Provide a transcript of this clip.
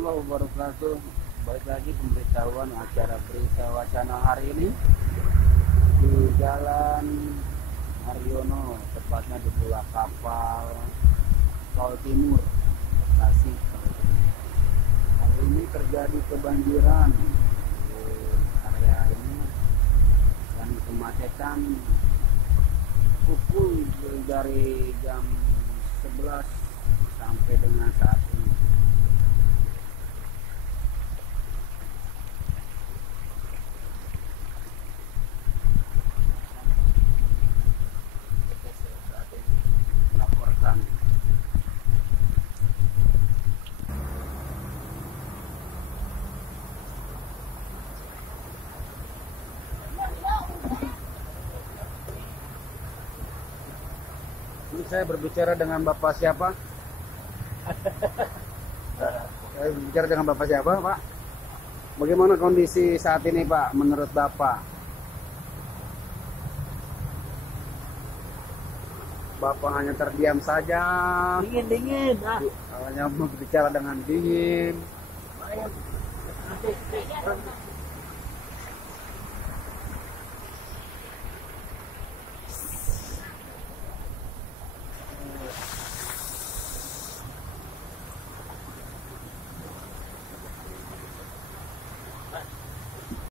warahmatullahi wabarakatuh. Balik lagi pemberitahuan acara berita wacana hari ini di Jalan Haryono, tepatnya di Pulau Kapal Tol Timur, Bekasi. Hari ini terjadi kebanjiran di area ini dan kemacetan pukul dari jam 11 sampai dengan saat ini. Melaporkan. Ini saya berbicara dengan Bapak siapa? Saya berbicara dengan Bapak siapa, Pak? Bagaimana kondisi saat ini, Pak, menurut Bapak? Bapak hanya terdiam saja. Dingin. Hanya berbicara dengan dingin.